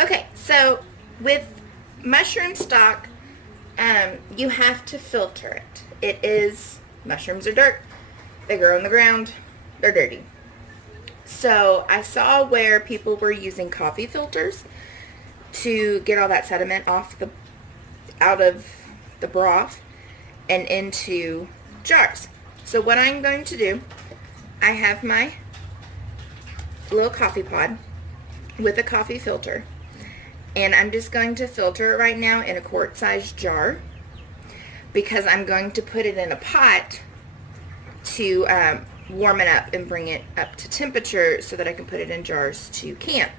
Okay, so with mushroom stock, you have to filter it. Mushrooms are dirt. They grow in the ground. They're dirty. So I saw where people were using coffee filters to get all that sediment out of the broth and into jars. So what I'm going to do, I have my little coffee pod with a coffee filter, and I'm just going to filter it right now in a quart-sized jar because I'm going to put it in a pot to warm it up and bring it up to temperature so that I can put it in jars to can.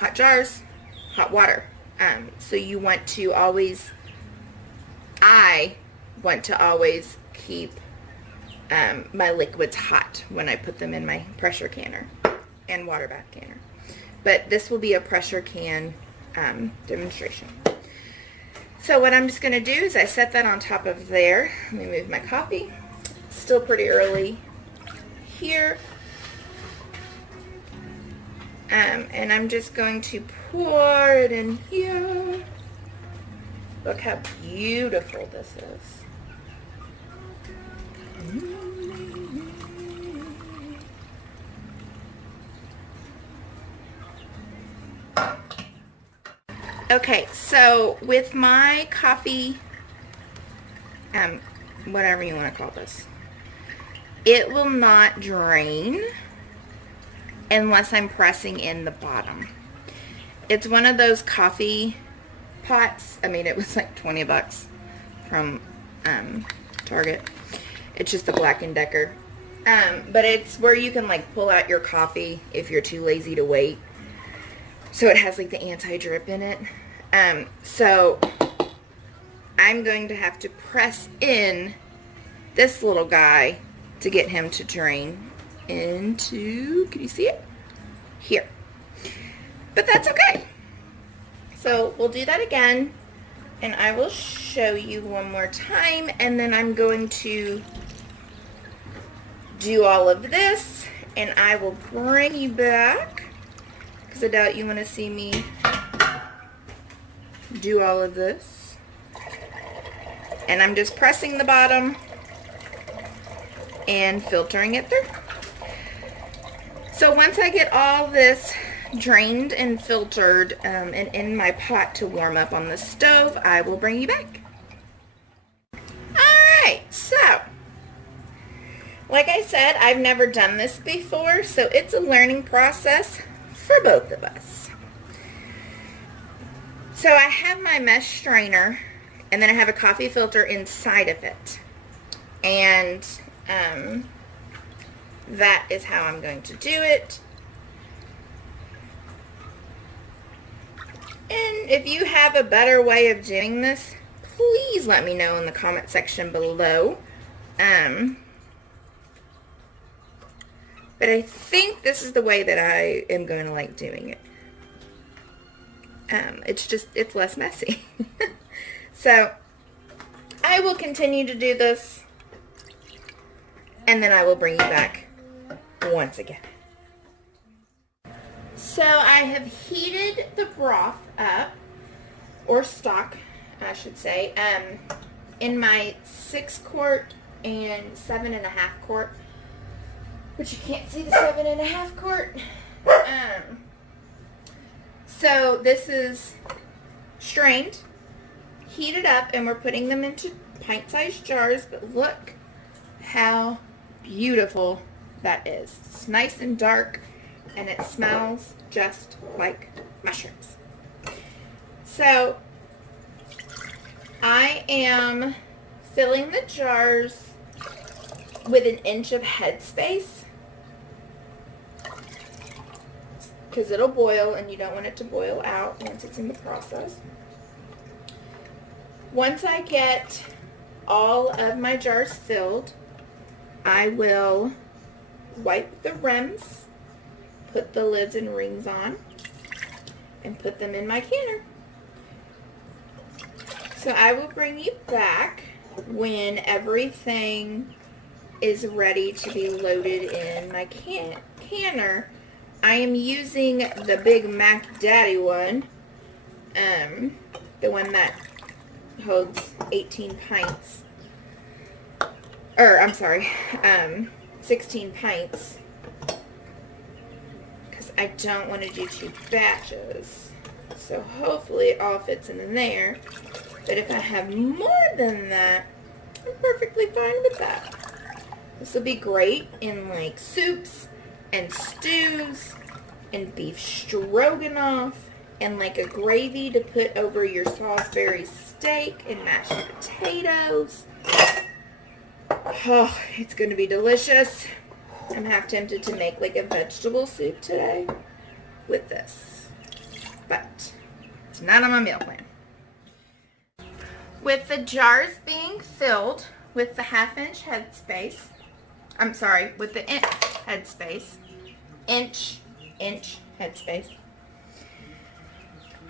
Hot jars, hot water. So you want to always, I want to always keep my liquids hot when I put them in my pressure canner and water bath canner. But this will be a pressure can demonstration. So what I'm just going to do is I set that on top of there. Let me move my coffee. It's still pretty early here. And I'm just going to pour it in here. Look how beautiful this is. Okay, so with my coffee, whatever you want to call this, it will not drain unless I'm pressing in the bottom. It's one of those coffee pots. I mean, it was like 20 bucks from Target. It's just a Black & Decker. But it's where you can like pull out your coffee if you're too lazy to wait. So it has like the anti-drip in it. So I'm going to have to press in this little guy to get him to drain into, can you see it? Here. But that's okay. So we'll do that again, and I will show you one more time, and then I'm going to do all of this, and I will bring you back, because I doubt you want to see me do all of this. And I'm just pressing the bottom and filtering it through. So once I get all this drained and filtered and in my pot to warm up on the stove, I will bring you back. Alright, so like I said, I've never done this before, so it's a learning process for both of us. So I have my mesh strainer, and then I have a coffee filter inside of it, and that is how I'm going to do it. And if you have a better way of doing this, please let me know in the comment section below. But I think this is the way that I am going to like doing it. It's less messy. So I will continue to do this, and then I will bring you back once again. So I have heated the broth up, or stock, I should say, in my 6 quart and 7.5 quart, but you can't see the 7.5 quart. So this is strained, heated up, and we're putting them into pint-sized jars, but look how beautiful that is. It's nice and dark, and it smells just like mushrooms. So I am filling the jars with 1 inch of headspace, because it'll boil and you don't want it to boil out once it's in the process. Once I get all of my jars filled, I will wipe the rims, put the lids and rings on, and put them in my canner. So I will bring you back when everything is ready to be loaded in my canner. I am using the Big Mac Daddy one, the one that holds 18 pints, or I'm sorry, 16 pints, because I don't want to do 2 batches. So hopefully it all fits in there. But if I have more than that, I'm perfectly fine with that. This will be great in like soups and stews and beef stroganoff and like a gravy to put over your Salisbury steak and mashed potatoes. Oh, it's going to be delicious. I'm half tempted to make like a vegetable soup today with this, but it's not on my meal plan. With the jars being filled with the 1/2-inch headspace, I'm sorry, with the inch headspace, inch headspace,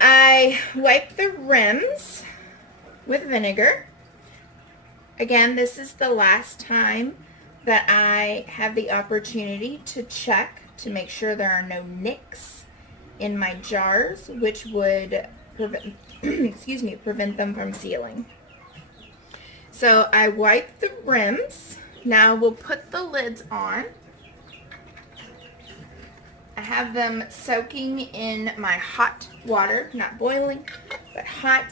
I wipe the rims with vinegar. Again, this is the last time that I have the opportunity to check to make sure there are no nicks in my jars, which would prevent, prevent them from sealing. So I wipe the rims. Now we'll put the lids on. I have them soaking in my hot water, not boiling, but hot.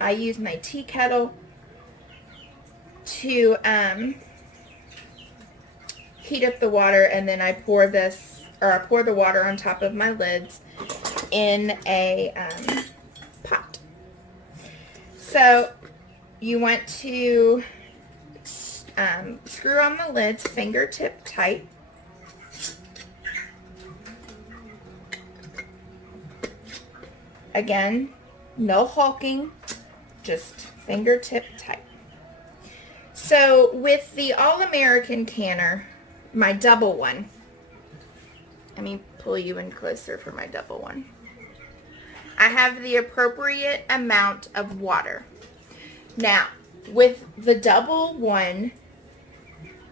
I use my tea kettle to heat up the water, and then I pour the water on top of my lids in a pot. So you want to screw on the lids fingertip tight. Again, no hulking, just fingertip tight. So with the All-American canner, my double one, let me pull you in closer for my double one. I have the appropriate amount of water. Now, with the double one,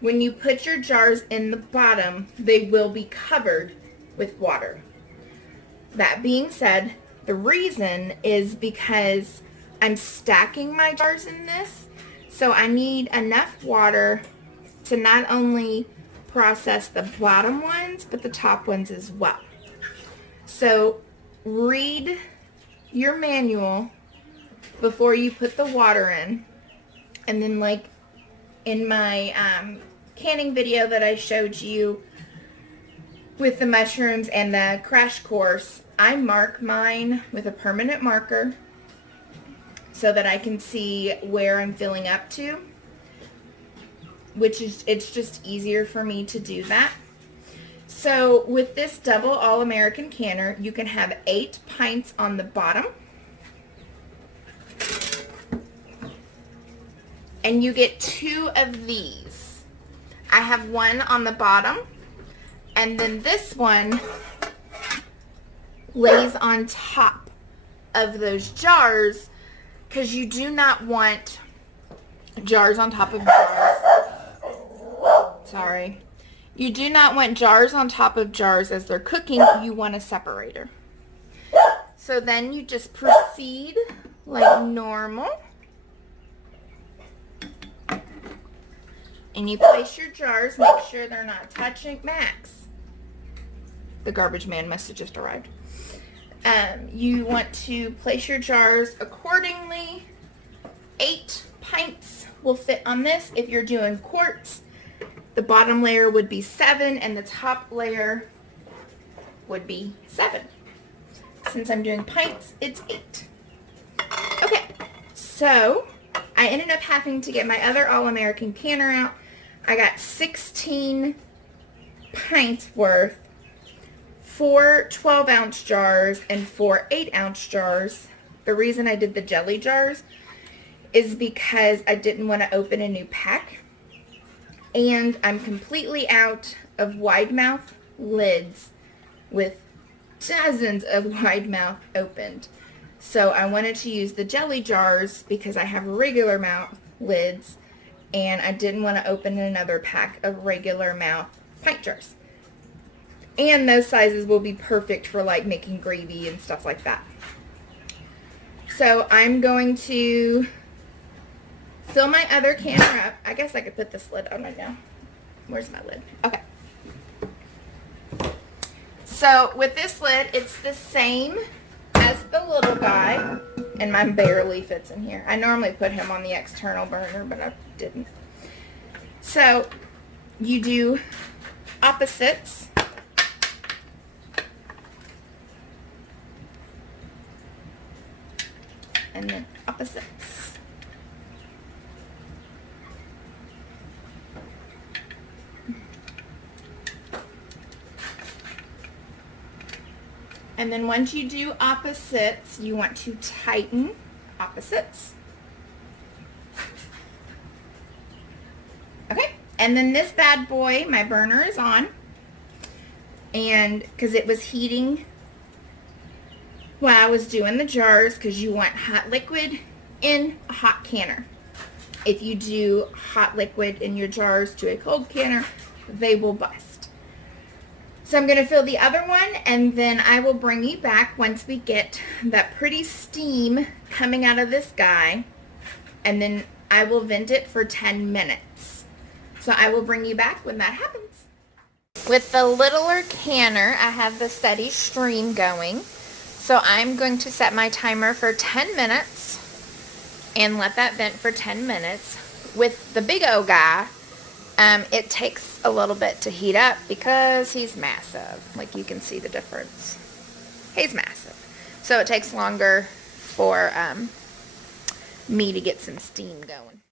when you put your jars in the bottom, they will be covered with water. That being said, the reason is because I'm stacking my jars in this, so I need enough water to not only process the bottom ones, but the top ones as well. So read your manual before you put the water in. And then, like in my canning video that I showed you with the mushrooms and the crash course, I mark mine with a permanent marker so that I can see where I'm filling up to, it's just easier for me to do that. So with this double All-American canner, you can have 8 pints on the bottom, and you get 2 of these. I have one on the bottom, and then this one lays on top of those jars, because you do not want jars on top of jars. Sorry. You do not want jars on top of jars as they're cooking. You want a separator. So then you just proceed like normal. And you place your jars, make sure they're not touching. Max. The garbage man must have just arrived. You want to place your jars accordingly. 8 pints will fit on this. If you're doing quarts, the bottom layer would be 7 and the top layer would be 7. Since I'm doing pints, it's 8. Okay, so I ended up having to get my other All-American canner out. I got 16 pints worth, 4 12-ounce jars and 4 8-ounce jars. The reason I did the jelly jars is because I didn't want to open a new pack. And I'm completely out of wide mouth lids with dozens of wide mouth opened. So I wanted to use the jelly jars because I have regular mouth lids, and I didn't want to open another pack of regular mouth pint jars. And those sizes will be perfect for like making gravy and stuff like that. So I'm going to fill my other canner up. I guess I could put this lid on right now. Where's my lid? Okay. So with this lid, it's the same as the little guy, and mine barely fits in here. I normally put him on the external burner, but I didn't. So you do opposites. And then opposites. And then once you do opposites, you want to tighten opposites. Okay, and then this bad boy, my burner is on. And because it was heating while I was doing the jars, because you want hot liquid in a hot canner. If you do hot liquid in your jars to a cold canner, they will bust. So I'm going to fill the other one, and then I will bring you back once we get that pretty steam coming out of this guy, and then I will vent it for 10 minutes. So I will bring you back when that happens. With the littler canner, I have the steady stream going. So I'm going to set my timer for 10 minutes and let that vent for 10 minutes. With the big O guy, it takes a little bit to heat up because he's massive. Like you can see the difference. He's massive. So it takes longer for me to get some steam going.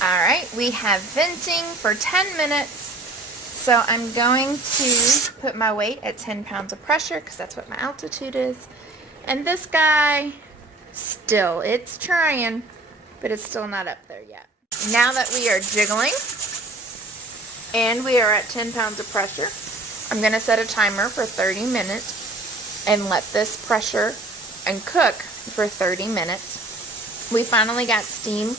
Alright, we have venting for 10 minutes. So I'm going to put my weight at 10 pounds of pressure because that's what my altitude is. And this guy, still, it's trying, but it's still not up there yet. Now that we are jiggling, and we are at 10 pounds of pressure, I'm going to set a timer for 30 minutes and let this pressure and cook for 30 minutes. We finally got steam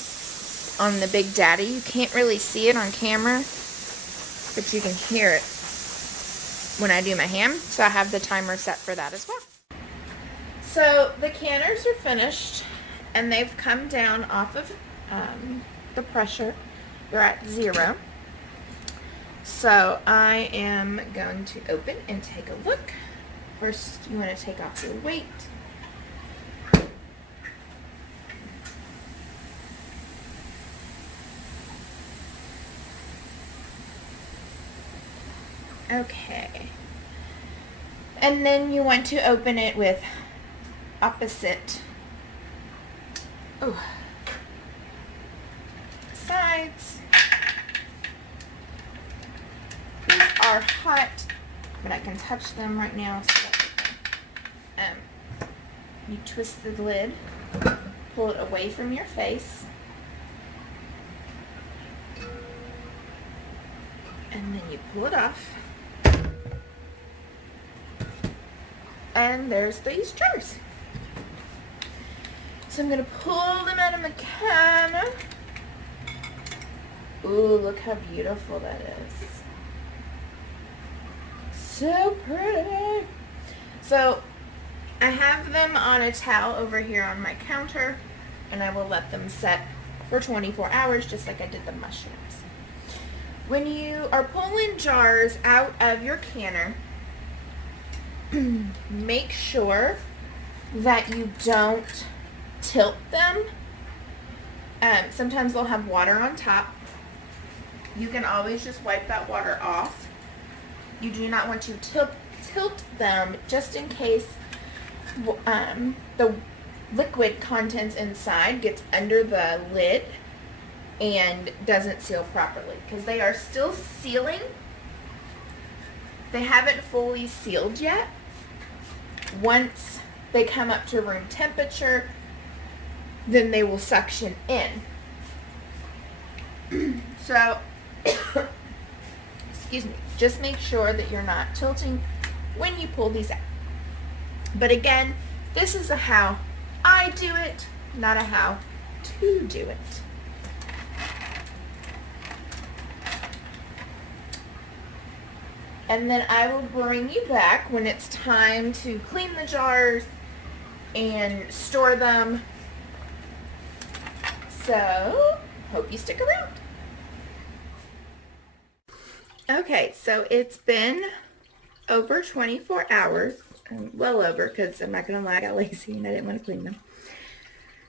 on the Big Daddy. You can't really see it on camera, but you can hear it when I do my ham. So I have the timer set for that as well. So the canners are finished, and they've come down off of the pressure. They're at 0. So I am going to open and take a look. First, you want to take off your weight. Okay. And then you want to open it with opposite sides. These are hot, but I can touch them right now. So you twist the lid, pull it away from your face, and then you pull it off. And there's these jars. So I'm going to pull them out of the canner. Ooh, look how beautiful that is. So pretty. So I have them on a towel over here on my counter, and I will let them set for 24 hours just like I did the mushrooms. When you are pulling jars out of your canner, make sure that you don't tilt them. Sometimes they'll have water on top. You can always just wipe that water off. You do not want to tilt them just in case the liquid contents inside gets under the lid and doesn't seal properly, because they are still sealing. They haven't fully sealed yet. Once they come up to room temperature, then they will suction in. So, excuse me, just make sure that you're not tilting when you pull these out. But again, this is a how I do it, not a how to do it. And then I will bring you back when it's time to clean the jars and store them. So, hope you stick around. Okay, so it's been over 24 hours. Well over, because I'm not going to lie, I got lazy and I didn't want to clean them.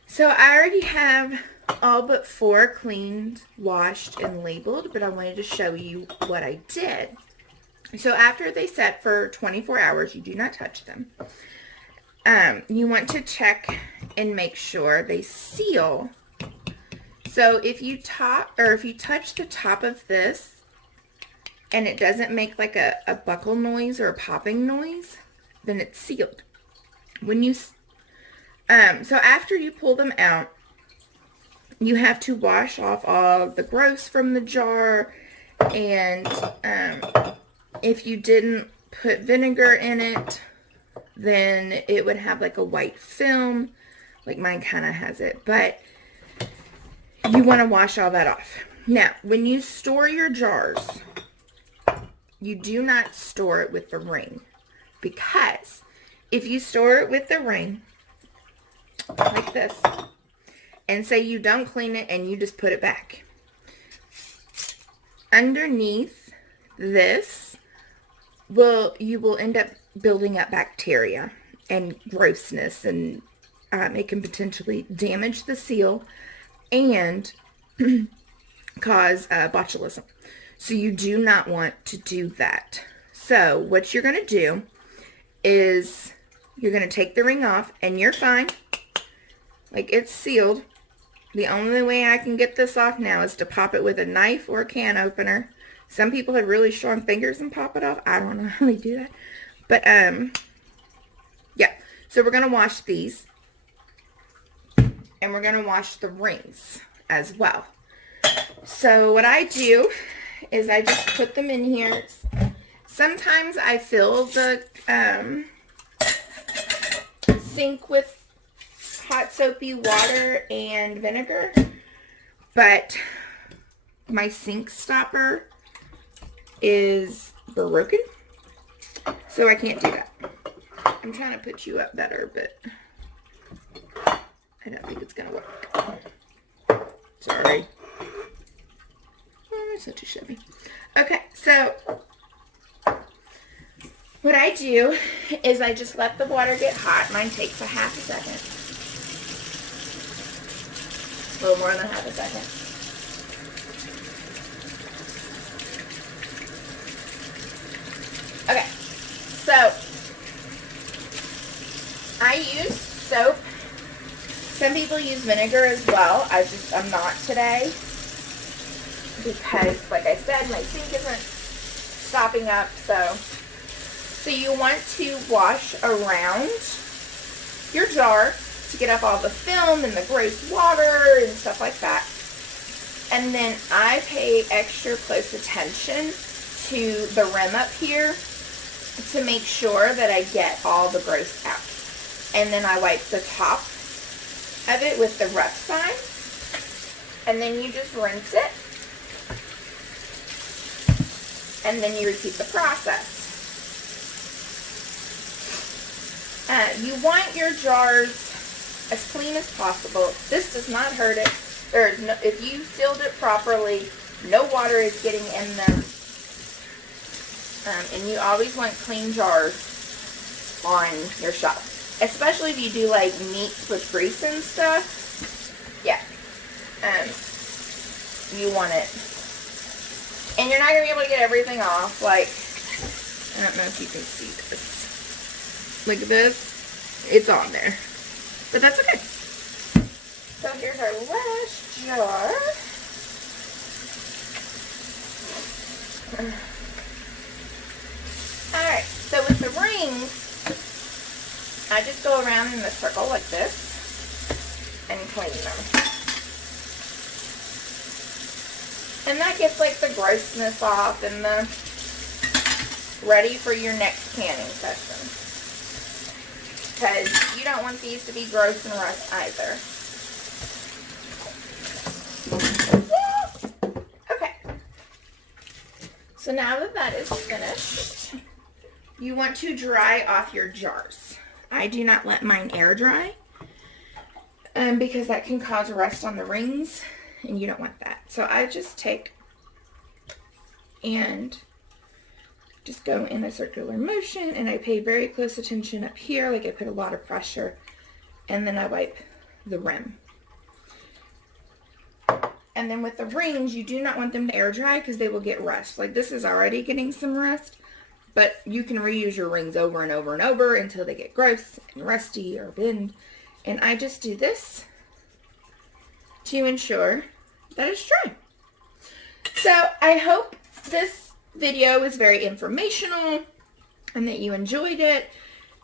So I already have all but 4 cleaned, washed, and labeled, but I wanted to show you what I did. So after they set for 24 hours, you do not touch them. You want to check and make sure they seal. So if you touch the top of this and it doesn't make like a buckle noise or a popping noise, then it's sealed. When you so after you pull them out, you have to wash off all the gross from the jar, and if you didn't put vinegar in it, then it would have like a white film, like mine kind of has it, but you want to wash all that off. Now, when you store your jars, you do not store it with the ring, because if you store it with the ring, like this, and say you don't clean it and you just put it back, underneath this, you will end up building up bacteria and grossness, and it can potentially damage the seal and cause botulism. So you do not want to do that. So what you're going to do is you're going to take the ring off, and you're fine. Like, it's sealed. The only way I can get this off now is to pop it with a knife or a can opener. Some people have really strong fingers and pop it off. I don't know how they do that. But, yeah. So we're going to wash these. And we're going to wash the rings as well. So what I do is I just put them in here. Sometimes I fill the sink with hot soapy water and vinegar, but my sink stopper is broken, so I can't do that. I'm trying to put you up better, but I don't think it's gonna work. Sorry. Oh, it's such a Chevy. Okay, so what I do is I just let the water get hot. Mine takes a half a second. A little more than half a second. Okay, so I use soap. Some people use vinegar as well. I'm not today, because like I said, my sink isn't stopping up. So you want to wash around your jar to get up all the film and the gross water and stuff like that. And then I pay extra close attention to the rim up here to make sure that I get all the gross out. And then I wipe the top of it with the rough side. And then you just rinse it. And then you repeat the process. You want your jars as clean as possible. This does not hurt it. If you sealed it properly, no water is getting in them. And you always want clean jars on your shelf, especially if you do like meats with grease and stuff. Yeah, you want it, and you're not gonna be able to get everything off. Like, I don't know if you can see this. Look at this. It's on there. But that's okay. So here's our last jar. Alright, so with the rings, I just go around in a circle like this and clean them. And that gets like the grossness off and ready for your next canning session. Because you don't want these to be gross and rust either. Okay. So now that that is finished, you want to dry off your jars. I do not let mine air dry because that can cause rust on the rings and you don't want that. So I just take and just go in a circular motion, and I pay very close attention up here, like I put a lot of pressure, and then I wipe the rim. And then with the rings, you do not want them to air dry because they will get rust. Like this is already getting some rust, but you can reuse your rings over and over and over until they get gross and rusty or bend. And I just do this to ensure that it's dry. So I hope this video was very informational and that you enjoyed it.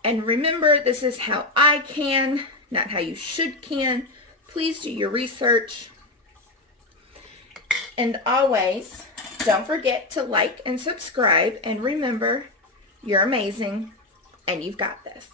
And remember, this is how I can, not how you should can. Please do your research. And always, don't forget to like and subscribe. And remember, you're amazing and you've got this.